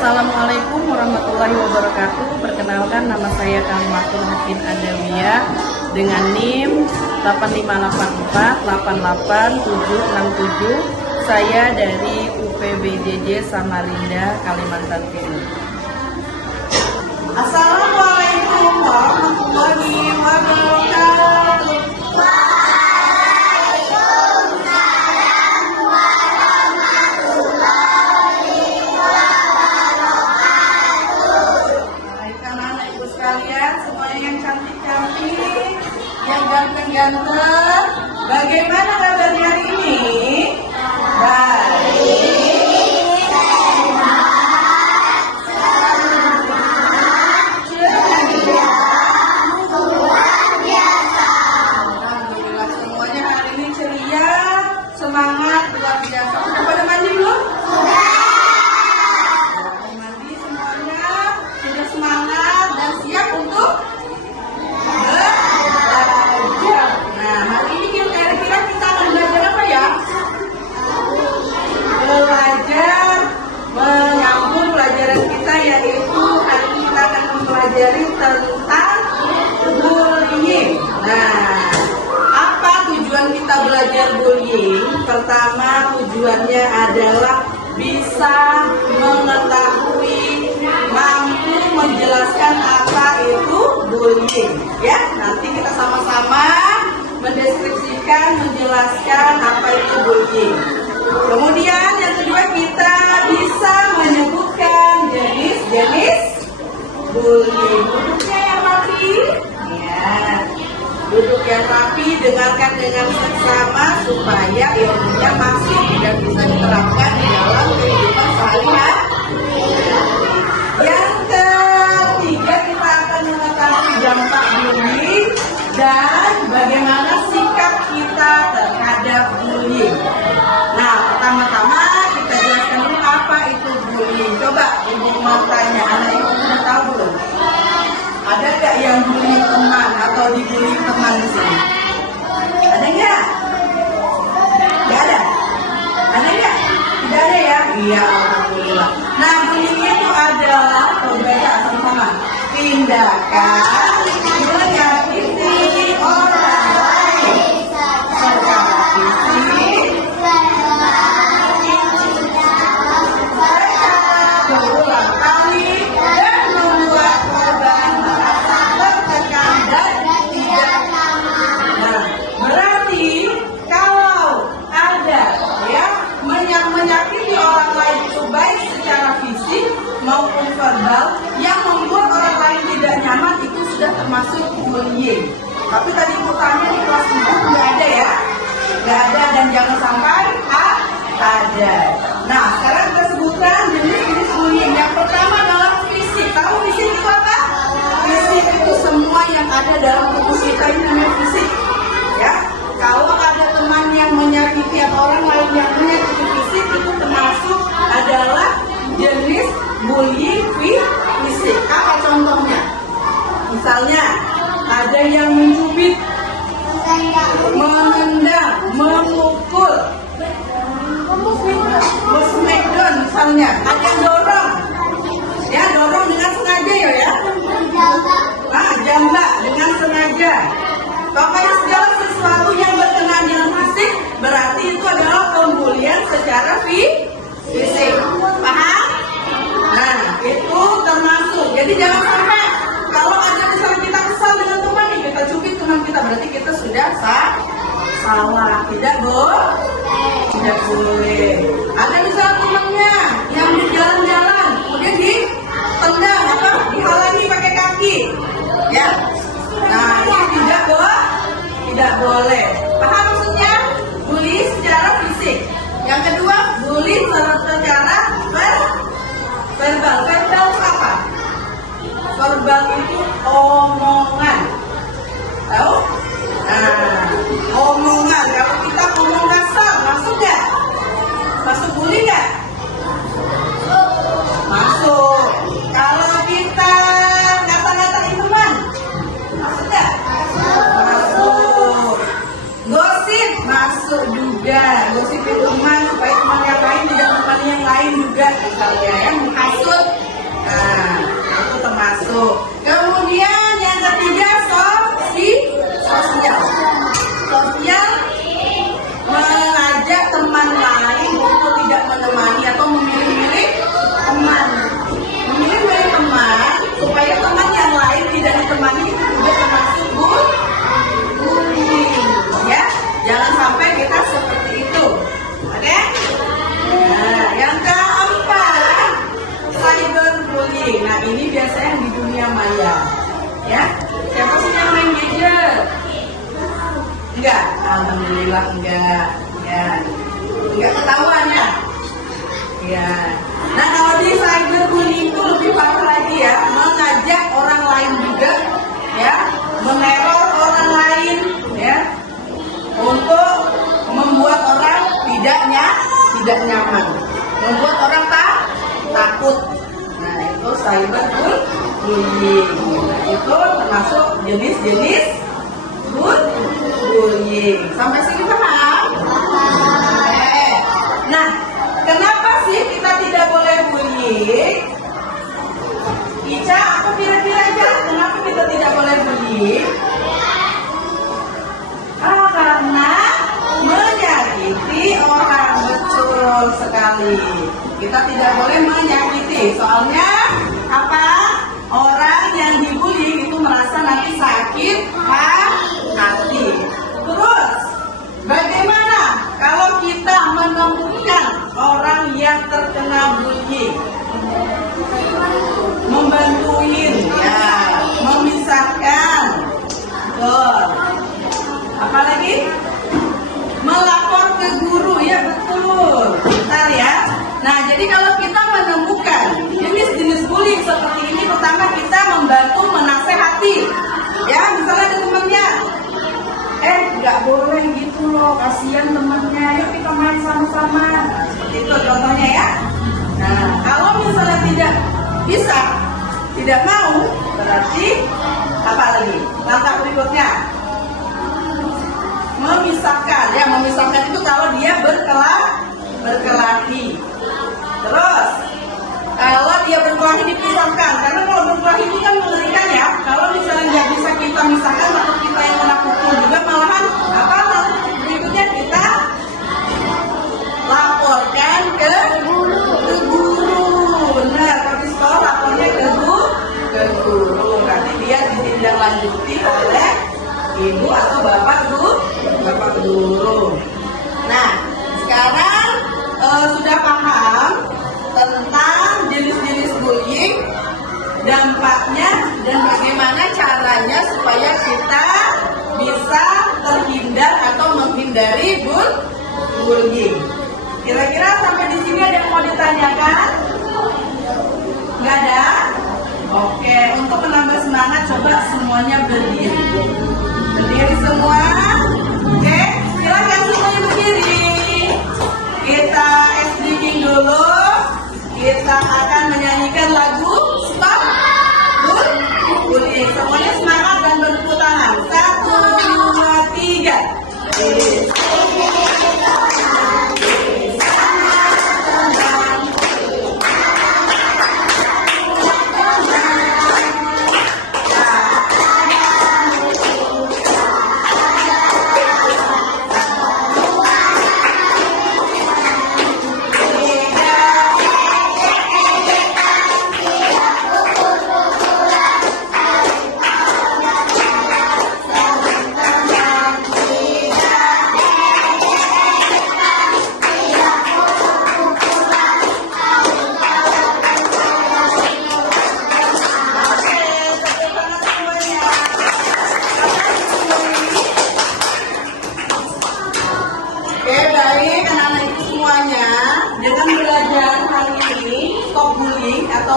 Assalamualaikum warahmatullahi wabarakatuh. Perkenalkan, nama saya Kalimatul Hakim Adawiyah dengan NIM 854886767. Saya dari UPBJJ Samarinda, Kalimantan Timur. Assalamualaikum warahmatullahi wabarakatuh. Sekalian, semuanya yang cantik-cantik, yang ganteng-ganteng, bagaimana kabarnya hari ini? Baik. Alhamdulillah, semuanya hari ini ceria, semangat, luar biasa. Sudah pada mandi belum? Mandi semuanya, sudah semangat dan siap untuk belajar. Nah, hari ini kira-kira kita akan belajar apa ya? Belajar menyambung pelajaran kita, yaitu hari ini kita akan mempelajari tentang bullying. Nah, apa tujuan kita belajar bullying? Pertama, tujuannya adalah bisa mengetahui, mampu menjelaskan apa itu bullying. Ya, nanti kita sama-sama mendeskripsikan, menjelaskan apa itu bullying. Kemudian yang kedua, kita bisa menyebutkan jenis-jenis bullying. Duduknya yang rapi, ya. Duduk yang rapi, dengarkan dengan seksama supaya ilmunya masuk dan bisa diterapkan di dalam kehidupan sehari-hari. Yang ketiga, kita akan mengetahui dampak bullying dan bagaimana sikap kita terhadap bullying. Nah, pertama-tama kita jelaskan dulu apa itu bullying. Coba ibu mau tanya, anak ibu sudah tahu belum? Ada nggak yang bullying teman atau dibully teman di sini? Ada nggak? Nggak ada? Ada nggak? Tidak ada ya? Iya, alhamdulillah. Nah, bullying itu adalah, baca sama-sama, tindakan menyakiti orang lain secara fisik, berulang kali, dan membuat korban merasa tertekan dan tidak. Nah, berarti kalau ada yang menyakiti orang lain itu baik secara fisik maupun verbal yang membuat orang lain tidak nyaman, itu sudah termasuk bullying. Tapi tadi ibu tanya di kelas ibu nggak ada ya? Nggak ada, dan jangan sampai ada. Nah, sekarang kita sebutkan jenis-jenis bullying. Yang pertama adalah fisik. Tahu fisik itu apa? Fisik itu semua yang ada dalam tubuh kita, ini namanya fisik. Ya, kalau ada teman yang menyakiti atau orang lain yang menyakiti fisik, itu termasuk adalah jenis bullying fisik. Apa contohnya? Misalnya ada yang mencubit, menendang, memukul, smackdown misalnya. Ada yang dorong, ya dorong dengan sengaja ya. Nah, jambak dengan sengaja. Pokoknya segala sesuatu yang berkenaan dengan fisik berarti itu adalah pembulian secara fisik. Paham? Nah, itu termasuk. Jadi jangan sampai kalau ada misalnya kita kesal dengan teman, kita cubit teman kita, berarti kita sudah salah. Tidak boleh. Ada misalnya temannya yang di jalan-jalan kemudian ditendang atau dihalangi pakai kaki, ya. Nah, ini tidak boleh. Paham maksudnya? Bully secara fisik. Yang kedua, bully secara verbal. Verbal itu apa? Verbal itu omongan. Tahu? Nah, omongan. Kalau kita ngomong kasar, masuk nggak? Masuk bully nggak? juga misalnya yang menghasut. Nah, itu termasuk. Kemudian yang ketiga sosial. Sosial mengajak teman lain untuk tidak menemani atau memilih-milih teman. Memilih-milih teman supaya teman yang lain tidak ditemani itu juga termasuk bullying. Ya, jangan sampai kita seperti itu. Oke? Nah, yang keempat, cyberbullying. Nah, ini biasanya di dunia maya. Ya, siapa sih yang main gadget? Enggak, alhamdulillah enggak. Ya, enggak ketahuan ya. Ya. Nah, kalau di cyberbullying itu lebih parah lagi ya, mengajak orang lain juga, ya, meneror orang lain, ya, untuk membuat orang tidak nyaman, membuat orang takut. Nah, itu cyberbullying. Nah, itu termasuk jenis-jenis bullying. Sampai sini paham? Nah, kenapa sih kita tidak boleh bullying? Ica, aku kira-kira aja kenapa kita tidak boleh bullying? Karena menyakiti orang, betul sekali. Kita tidak boleh menyakiti. Soalnya apa? Orang yang dibully itu merasa nanti sakit hati. Terus, bagaimana kalau kita menemukan orang yang terkena bullying? Membantuin, ya, memisahkan. Betul. Apalagi? Melapor ke guru, ya betul. Bentar ya. Nah, jadi kalau kita menemukan jenis-jenis bullying seperti ini, pertama kita membantu menasehati. Ya, misalnya ada temannya, nggak boleh gitu loh, kasihan temannya, yuk kita main sama-sama. Nah, seperti itu contohnya ya. Nah, kalau misalnya tidak bisa, tidak mau, berarti apa lagi? Langkah berikutnya, memisahkan. Ya, memisahkan itu kalau dia berkelahi. Terus, kalau dia berkelahi dipisahkan, karena kalau berkelahi itu kan mengerikan ya. Kalau misalnya nggak bisa kita misahkan, atau kita yang kena pukul juga, malahan apa? Berikutnya kita laporkan ke guru. Benar, tapi sekolah lapornya ke guru. Berarti dia ditindaklanjuti oleh ibu atau bapak guru. Nah, sekarang sudah paham tentang jenis-jenis bullying, dampaknya, dan bagaimana caranya supaya kita bisa terhindar atau menghindari bullying. Kira-kira sampai di sini ada yang mau ditanyakan? Nggak ada? Oke, untuk menambah semangat coba semuanya berdiri. Berdiri semua. Oke, silakan semuanya berdiri. Kita SDG dulu. Kita akan menyanyikan lagu Stop Bullying. Semuanya semangat dan bertepuk tangan. 1, 2, 3.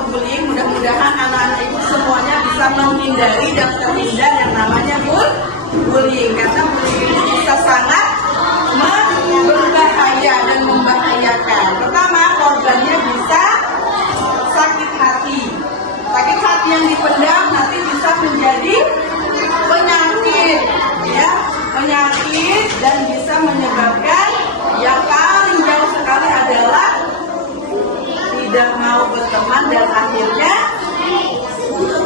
Bullying, mudah-mudahan anak-anak ibu semuanya bisa menghindari dan terhindar yang namanya bullying, karena bullying itu bisa sangat berbahaya dan membahayakan. Pertama, korbannya bisa sakit hati yang dipendam nanti bisa menjadi penyakit, ya, penyakit, dan bisa menyebabkan yang paling jauh sekali adalah teman dan akhirnya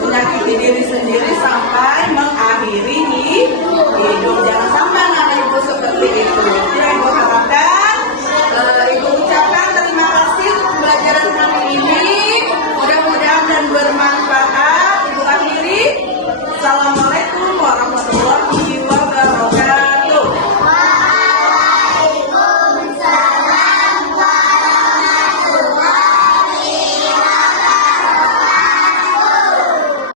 menyakiti diri sendiri sampai mengakhiri hidup. Jangan sampai anak ibu seperti itu.